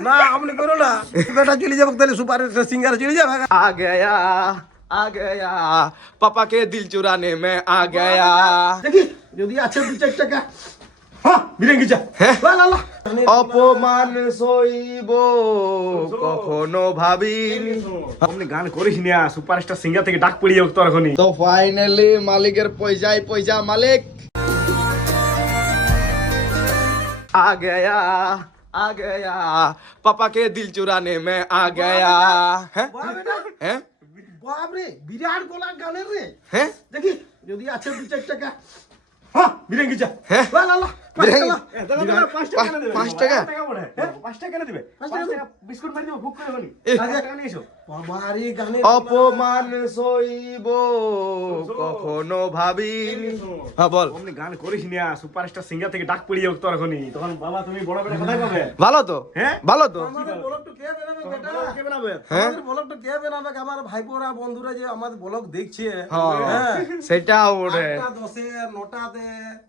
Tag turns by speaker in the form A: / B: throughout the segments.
A: না আপনি করো না। বেটা চলে যাব তাহলে সুপার সিঙ্গার চলে যাবে।
B: আ গয়া আ গয়া পাপাকে দিল চুরানে মে আ গয়া।
A: দেখি যদি আছে দু চার টাকা হ্যাঁ,
B: হ্যাঁ। অপমান সইব কখনো ভাবিনি।
A: আপনি গান করিস না সুপারস্টার সিঙ্গার থেকে ডাক পড়ে যাবে তখনই
B: তো ফাইনালি মালিকের পয়সাই পয়সা মালিক। আ গয়া आ गया पापा के दिल चुराने में आ गया हैं हैं
A: বাপরে বিরাট গলা গানের রে
B: हैं
A: দেখি যদি আছে দু চার টাকা হ্যাঁ বিরিয়ানি যা
B: হ্যাঁ?
A: লা লা লা পাঁচ
B: বিরিয়ানি?
A: টাকা। এ, দাদা, দাদা, পাঁচ টাকা কেন দেবে?
B: পাঁচ টাকা?
A: বলে, হ্যাঁ? পাঁচ টাকা কেন দেবে?
B: পাঁচ
A: পাঁচ
B: টাকা
A: টাকা বিস্কুট মারি দেবো, ভুক করে বলি।
B: এ।
A: পাঁচ টাকা নিয়ে এসো।
B: অপমান সইব কখনো ভাবিনি। হ্যাঁ বল।
A: আপনি গান করিস না সুপারস্টার সিঙ্গার থেকে ডাক তোর এখনই। তখন বাবা তুমি বড় বেটা কোথায় পাবে?
B: ভালো তো?
A: হ্যাঁ?
B: ভালো তো?
A: আমাদের ব্লগটা কে বানাবে বেটা? কে বানাবে?
B: হ্যাঁ?
A: আমাদের ব্লগটা কে বানাবে? আমার ভাইপোরা বন্ধুরা যে আমাদের ব্লগ দেখছে
B: হ্যাঁ
A: হ্যাঁ।
B: সেটা ওরে।
A: আটটা, দশে, নটাতে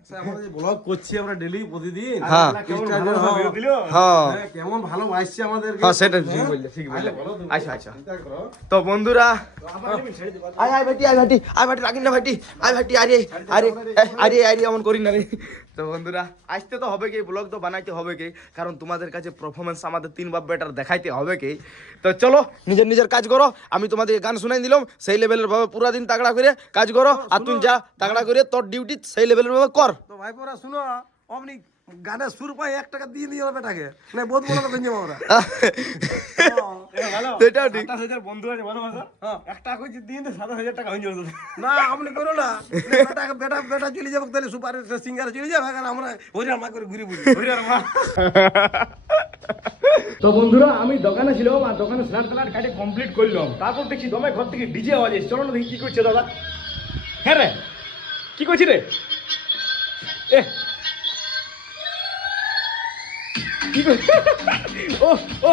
A: সে আমরা ব্লগ করছি আমরা ডেলি প্রতিদিন।
B: হ্যাঁ।
A: ইনস্টাগ্রামে,
B: হ্যাঁ।
A: হ্যাঁ, কেমন আমাদের
B: হ্যাঁ সেটা ঠিক বললে ঠিক বললে। আচ্ছা আচ্ছা। তো বন্ধুরা আয় আয় ভাইটি আয় ভাইটি আয় ভাইটি রাখিন না ভাইটি আয় ভাইটি আরে আরে আরে আরে এমন করি না রে। তো বন্ধুরা আসতে তো হবে কি ব্লগ তো বানাইতে হবে কি কারণ তোমাদের কাছে পারফরমেন্স আমাদের তিন বাপ বেটার দেখাইতে হবে কি। তো চলো নিজের নিজের কাজ করো আমি তোমাদের গান শুনাই দিলাম সেই লেভেলের ভাবে পুরা দিন তাগড়া করে কাজ করো আর তুই যা তাগড়া করে তোর ডিউটি সেই লেভেলের ভাবে কর।
A: তো ভাইপোরা শুনো অমনি গানের সুর পাই এক টাকা দিয়ে দিয়ে বেটাকে। না বহুত বড় কথা আমরা।
B: সেটাও ঠিক।
A: বন্ধু আছে ভালো এক টাকা কইছি দিন সাত হাজার টাকা হয়ে যাবে না আপনি করো না। বেটা বেটা বেটা চলে যাব তাহলে সুপার সিঙ্গার চলে যাবে কারণ আমরা হরিয়ার মা করে ঘুরে বুঝি হরিয়ার মা।
C: তো বন্ধুরা আমি দোকানে ছিলাম আর দোকানে স্নান টান কাটে কমপ্লিট করলাম। তারপর দেখছি দমে ঘর থেকে ডিজে আওয়াজ চলো না দেখি কি করছে দাদা। হ্যাঁ রে কি করছি রে? এ ও ও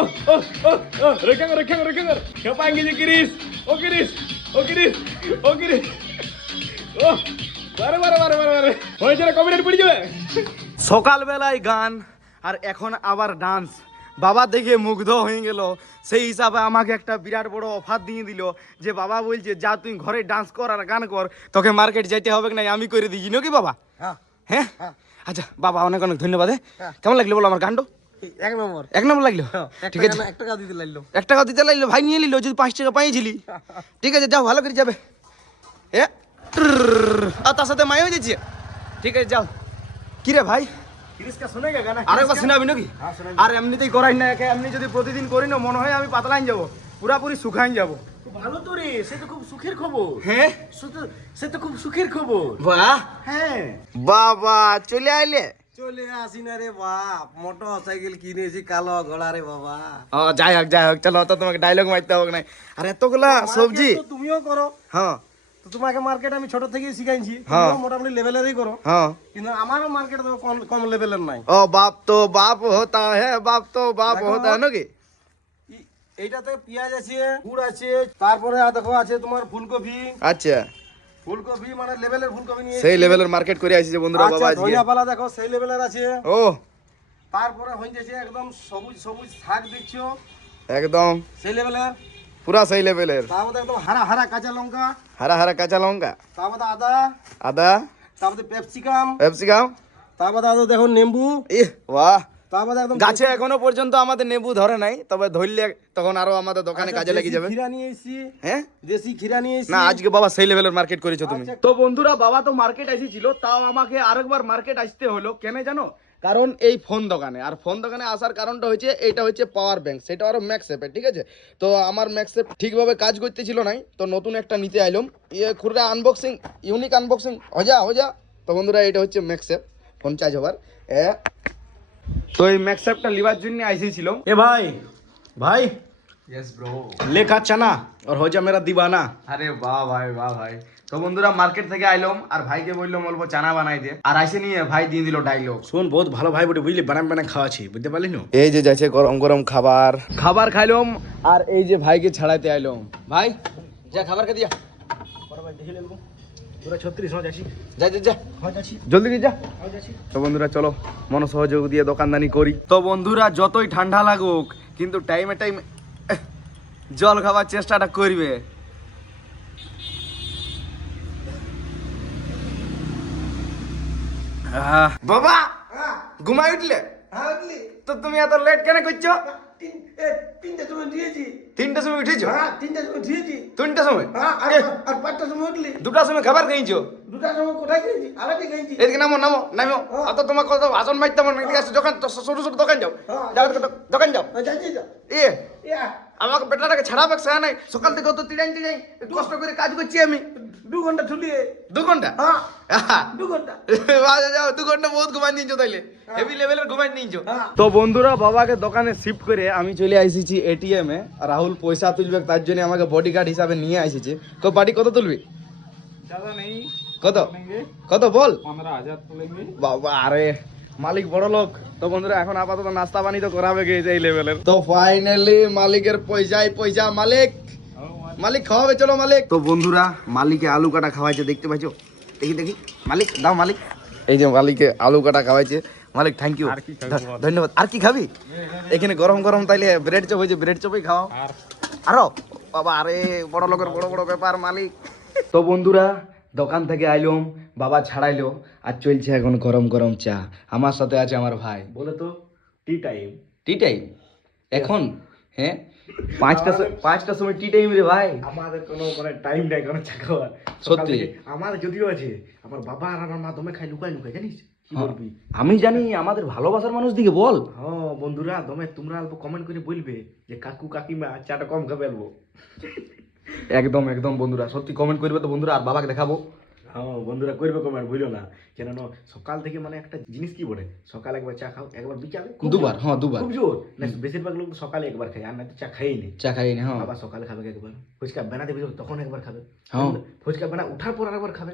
C: ও রেখে কর রেখে কর রেখে কর খেপাঙ্গি যে কিরিস ও কিরিস ও কিরিস ও কিরিস ও বারে বারে বারে বারে বারে হয়েছে কপিরাইট পড়ে যাবে
B: সকালবেলায় গান আর এখন আবার ডান্স বাবা দেখে মুগ্ধ হয়ে গেল। সেই হিসাবে আমাকে একটা বিরাট বড় অফার দিয়ে দিল যে বাবা বলছে যা তুই ঘরে ডান্স কর আর গান কর তোকে মার্কেট যাইতে হবে না আমি করে দিই নাকি বাবা?
A: হ্যাঁ।
B: হ্যাঁ? আচ্ছা বাবা অনেক অনেক ধন্যবাদ হ্যাঁ। কেমন লাগল বলো আমার গানটা?
A: এক নম্বর।
B: এক নম্বর লাগল? ঠিক আছে।
A: না, এক টাকা দিতে লাগল।
B: এক টাকা দিতে লাগল ভাই নিয়ে নিল যদি পাঁচ টাকা পাইছিলি ঠিক আছে যাও ভালো করে যাবে। এ আর তার সাথে মাইও দিচ্ছে ঠিক আছে যাও। কি রে ভাই? আরেকবার শোনাবি নাকি?
A: হ্যাঁ,
B: আর এমনিতেই করাই না এমনি যদি প্রতিদিন করি না মনে হয় আমি পাতলাইন যাব। পুরাপুরি শুকাইন যাব।
A: ভালো তো রে সে তো খুব সুখের খবর।
B: হ্যাঁ?
A: সে তো খুব সুখের খবর।
B: বাহ।
A: হ্যাঁ।
B: বাবা চলে আইলে?
A: চলে আসি না রে বাপ মোটর সাইকেল কিনেছি কালো ঘোড়া রে বাবা।
B: ও যাই হোক যাই হোক চলো তো তোমাকে ডায়লগ মারতে হবে না। আর এতগুলা সবজি?
A: তুমিও করো।
B: হ্যাঁ।
A: তো তোমাকে মার্কেট আমি ছোট থেকেই শিখাইছি।
B: হ্যাঁ।
A: মোটামুটি লেভেলেরই করো।
B: হ্যাঁ।
A: কিন্তু আমারও মার্কেট তো কম লেভেলের নাই।
B: ও বাপ তো বাপ হতা হ্যাঁ বাপ তো বাপ। হতা নাকি?
A: এইটাতে পেঁয়াজ আছে গুড় আছে তারপরে দেখো আছে তোমার ফুলকপি।
B: আচ্ছা।
A: ফুলকপি মানে লেভেলের ফুলকপি নিয়ে
B: সেই লেভেলের মার্কেট করে আসিছে বন্ধুরা বাবা
A: আচ্ছা
B: আজকে।
A: ধনিয়া পালা দেখো সেই লেভেলের আছে।
B: ও
A: তারপরে হয়ে যাচ্ছে একদম সবুজ সবুজ শাক দিচ্ছ।
B: একদম।
A: সেই লেভেলের
B: পুরা সেই লেভেলের
A: তার মধ্যে একদম হারা হারা কাঁচা লঙ্কা।
B: হারা হারা কাঁচা লঙ্কা।
A: তার মধ্যে আদা।
B: আদা।
A: তার মধ্যে পেপসিকাম।
B: ক্যাপসিকাম
A: তার মধ্যে আদা দেখো নেম্বু।
B: ইহ বাহ।
A: তার মধ্যে একদম
B: গাছে এখনও পর্যন্ত আমাদের নেবু ধরে নাই তবে ধরলে তখন আরও আমাদের দোকানে কাজে লেগে যাবে।
A: খিরা নিয়ে এসেছি।
B: হ্যাঁ?
A: দেশি খিরা নিয়ে এসেছি।
B: না আজকে বাবা সেই লেভেলের মার্কেট করেছ তুমি।
A: আচ্ছা।
B: তো বন্ধুরা বাবা তো মার্কেট এসেছিল তাও আমাকে আরেকবার মার্কেট আসতে হলো। কেন জানো? কারণ এই ফোন দোকানে। আর ফোন দোকানে আসার কারণটা হচ্ছে এটা হচ্ছে পাওয়ার ব্যাংক সেটা আরও ম্যাক্সেপের ঠিক আছে? তো আমার ম্যাক্সেপ ঠিকভাবে কাজ করতেছিল নাই তো নতুন একটা নিতে আইলাম। ইয়ে খুররা আনবক্সিং ইউনিক আনবক্সিং হজা হজা। তো বন্ধুরা এটা হচ্ছে ম্যাক্সেপ ফোন চার্জ হবার। তো এই ম্যাক্সঅ্যাপটা লিবার জন্য আইসেছিল
A: এ ভাই ভাই।
B: यस ব্রো
A: লেখা চানা আর হোজা মেরা দিবানা।
B: আরে বাহ ভাই বাহ ভাই। তো বন্ধুরা মার্কেট থেকে আইলাম আর ভাইকে বললাম বলব চানা বানাই দে। আর আইসে নিয়ে ভাই দিয়ে দিল ডাইলগ
A: শুন বহুত ভালো ভাই বটে বুঝলি? বানাম বানাম খাওয়াছি বুঝতে পারলি না?
B: এই যে যাইছে গরম গরম খাবার। খাবার খাইলাম আর এই যে ভাইকে ছাড়াইতে আইলাম। ভাই যা খাবার খা দিয়া
A: ভাই দেখে
B: জলদি যা। তো বন্ধুরা চলো মন সহযোগ দিয়ে দোকানদানি করি। তো বন্ধুরা যতই ঠান্ডা লাগুক কিন্তু টাইমে টাইমে জল খাবার চেষ্টাটা করবে। বাবা ঘুমাই উঠলে?
A: হ্যাঁ
B: তো তুমি এত লেট কেন করছ?
A: তিন এ, তিনটার সময় দিয়েছি
B: সময় উঠেছো
A: হ্যাঁ তিনটার সময় দিয়েছি
B: তিনটার সময়?
A: হ্যাঁ আর
B: এ,
A: পাঁচটার সময় উঠলি।
B: দুটা সময় খাবার খেয়েছো?
A: দুটা সময় কোথায় গেছি আলাদা গেছি
B: এদিকে নামো নামো নামো।
A: হ্যাঁ।
B: অত তোমার কত ভাষণ মারতে মনে ঠিক আছে দোকান ছোট ছোট দোকান যাও
A: হ্যাঁ।
B: যাও দোকান- যাও।
A: যাচ্ছি তো
B: এ।
A: ইয়া,
B: আমাকে বেটাটাকে ছাড়াবে নাই। সকাল থেকে তো তিড়াই তিড়াই কষ্ট করে কাজ করছি আমি।
A: দু ঘণ্টা ঝুলিয়ে।
B: দু ঘণ্টা?
A: হ্যাঁ। দু ঘণ্টা।
B: আচ্ছা, আচ্ছা, দু ঘণ্টা বহুত ঘুমাই নিয়েছো তাইলে। হেভি লেভেলের ঘুমাই নিয়েছো।
A: হ্যাঁ।
B: তো বন্ধুরা বাবাকে দোকানে শিফট করে আমি চলে আসিছি এটিএম এ। রাহুল পয়সা তুলবে তার জন্য আমাকে বডি গার্ড হিসাবে নিয়ে আসিছে কো পার্টি কত তুলবি? কত? কত বল?
C: 15000 তুলেঙ্গে।
B: বাবা আরে। মালিক বড় লোক। তো বন্ধুরা এখন আপাতত নাস্তা পানি তো করাবে গিয়েছে এই লেভেলের তো ফাইনালি মালিকের পয়সাই পয়সা মালিক! মালিক খাওয়াবে চলো মালিক! তো বন্ধুরা মালিকে আলু কাটা খাওয়াইছে দেখতে পাইছো? দেখি দেখি। মালিক দাও মালিক। এই যে মালিকে আলু কাটা খাওয়াইছে। মালিক থ্যাংক ইউ
C: আর কি খাবি
B: ধন্যবাদ। আর কি খাবি? এখানে গরম গরম তাইলে ব্রেড চপ হয়েছে ব্রেড চপই খাও। আরও? বাবা আরে বড় লোকের বড় বড় ব্যাপার মালিক। তো বন্ধুরা দোকান থেকে আইলাম বাবা ছাড়াইলো আর চলছে এখন গরম গরম চা। আমার সাথে আছে আমার ভাই।
C: বলে তো টি টাইম
B: টি টাইম এখন? হ্যাঁ? পাঁচটা পাঁচটার সময় টি টাইম রে ভাই।
C: আমাদের কোনো মানে টাইম নাই কোনো চা খাওয়ার।
B: সত্যি?
C: আমার যদিও আছে আমার বাবা আর আমার মা দমে খাই লুকাই লুকাই জানিস?
B: হ্যাঁ। আমি জানি আমাদের ভালোবাসার মানুষ দিকে বল।
C: হ্যাঁ বন্ধুরা দমে তোমরা অল্প কমেন্ট করে বলবে যে কাকু কাকিমা চাটা কম খাবে অল্প।
B: একদম একদম বন্ধুরা সত্যি কমেন্ট করবে তো বন্ধুরা আর বাবাকে দেখাবো।
C: হ্যাঁ বন্ধুরা করবে কমেন্ট বুঝলো না? কেন সকাল থেকে মানে একটা জিনিস কি বলে? সকাল একবার চা খাও একবার বিকালে?
B: দুবার। হ্যাঁ দুবার।
C: খুব জোর? না বেশিরভাগ লোক সকালে একবার খায় আর না তো চা খাই নি
B: চা খাই নি হ্যাঁ।
C: আবার সকালে খাবে একবার ফুচকা বানাতে তখন একবার খাবে।
B: হ্যাঁ।
C: ফুচকা বানা উঠার পর আরেকবার খাবে।